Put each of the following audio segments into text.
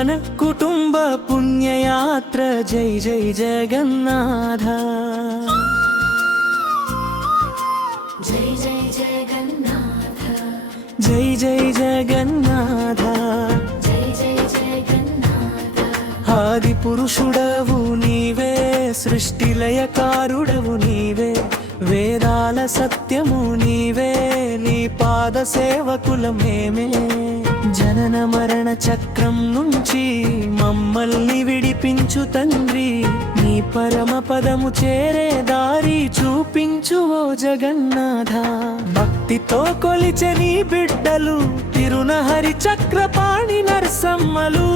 మన కుటుంబ పుణ్యయాత్ర జై జై జగన్నాథ జై జై జగన్నాథ జై జై జగన్నాథ జై జై జగన్నాథ ఆది పురుషుడవు నీవే సృష్టి లయకారుడవు నీవే వేదాల సత్యము నీవే నీ పాద సేవకులమేమే జనన మరణ చక్రం నుంచి మమ్మల్ని విడిపించు తండ్రి నీ పరమ పదము చేరే దారి చూపించు ఓ జగన్నాథ భక్తితో కొలిచె నీ బిడ్డలు తిరునహరి చక్రపాణి నరసమ్మలు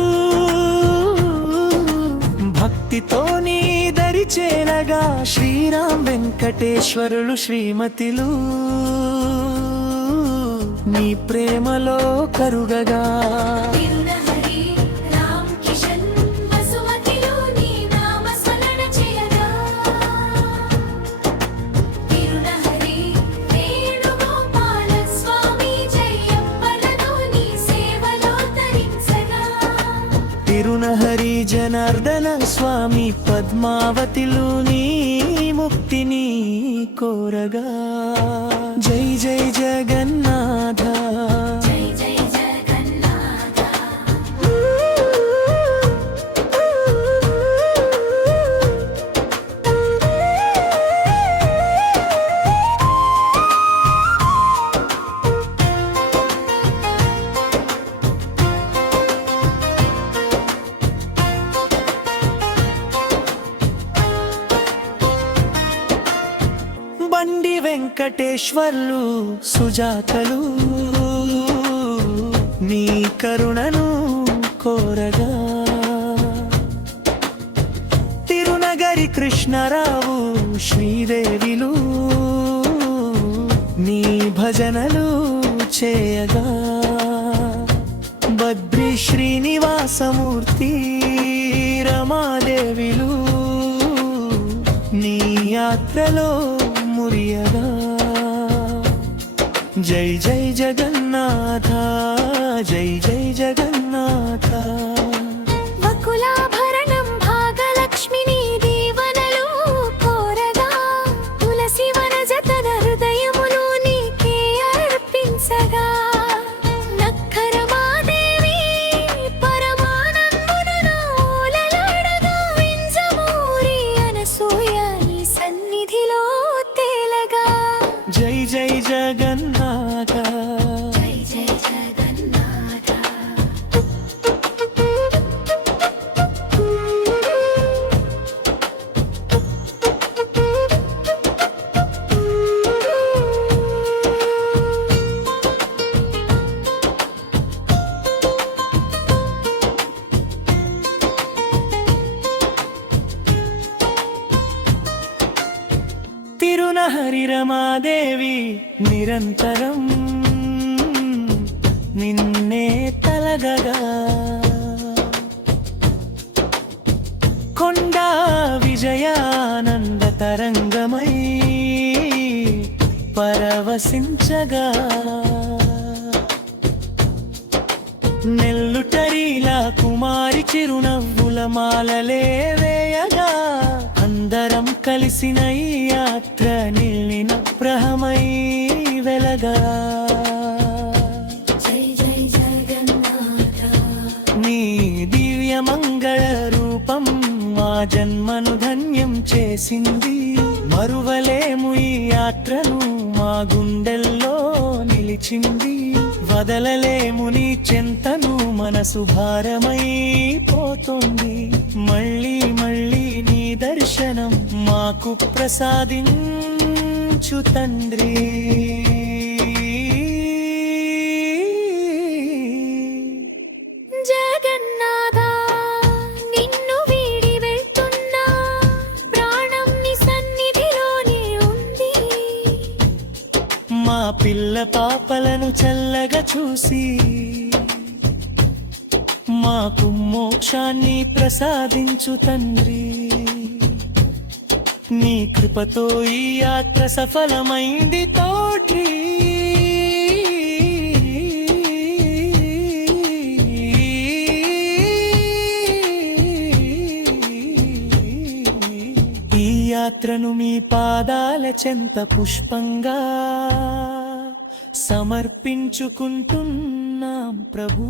భక్తితో నీ దరి చేరగా శ్రీరామ్ వెంకటేశ్వరులు శ్రీమతిలు నీ ప్రేమలో కరుగగా తిరునహరి రామ్ కిషన్ వసుమతిలో నీ నామ స్మరణ చేయగా తిరునహరి వేణుగోపాల స్వామి జయప్పలను నీ సేవలో తరించగా తిరునహరి జనార్దన స్వామి పద్మావతిలు నీ ముక్తిని కోరగా జై జై జగన్నాథ జై జై జగన్నాథ బండి వెంకటేశ్వర్లు సుజాతలు నీ కరుణను కోరగా తిరునగరి కృష్ణరావు శ్రీదేవిలు నీ భజనలు చేయగా బద్రి శ్రీనివాసమూర్తి రమాదేవిలు నీ యాత్రలో మురియగా జై జై జగన్నాథ జై జై జగన్నాథ వకులాభరణం భాగలక్ష్మిని దీవనలు కోరగా తులసి వనజతన హృదయమును నీకే అర్పించగా నక్కరమాదేవి పరమానందును ఓలలాడగా వింజమూరి అనసూయ నీ సన్నిధిలో తేలగా జై జై జగన్నాథ జై జై జగన్నాథ తిరునహరి రమాదేవి నిరంతరం నిన్నే తలగగా కొండా విజయానంద తరంగమై పరవశించగా నెల్లుటరిలా కుమారి చిరునవ్వుల మాలలే వేయగా అందరం కలిసిన ఈ యాత్ర నిల్లిన ప్రహమై వెలగా జై జై జగన్నాథ నీ దివ్య మంగళ రూపం మా జన్మను ధన్యం చేసింది మరువలేము ఈ యాత్రను మా గుండెల్లో నిలిచింది వదలలేము నీ చెంతను మనసు భారమైపోతుంది మళ్ళీ మళ్ళీ నీ దర్శనం మాకు ప్రసాదించు తండ్రి జగన్నాథ నిన్ను వీడి వెళ్తున్నా ప్రాణం నీ సన్నిధిలోనే ఉంది మా పిల్ల పాపలను చల్లగా చూసి మాకు మోక్షాన్ని ప్రసాదించు తండ్రి నీ కృపతో ఈ యాత్ర సఫలమైంది తోడ్రి యాత్రను మీ పాదాల చెంత పుష్పంగా సమర్పించుకుంటున్నాం ప్రభు.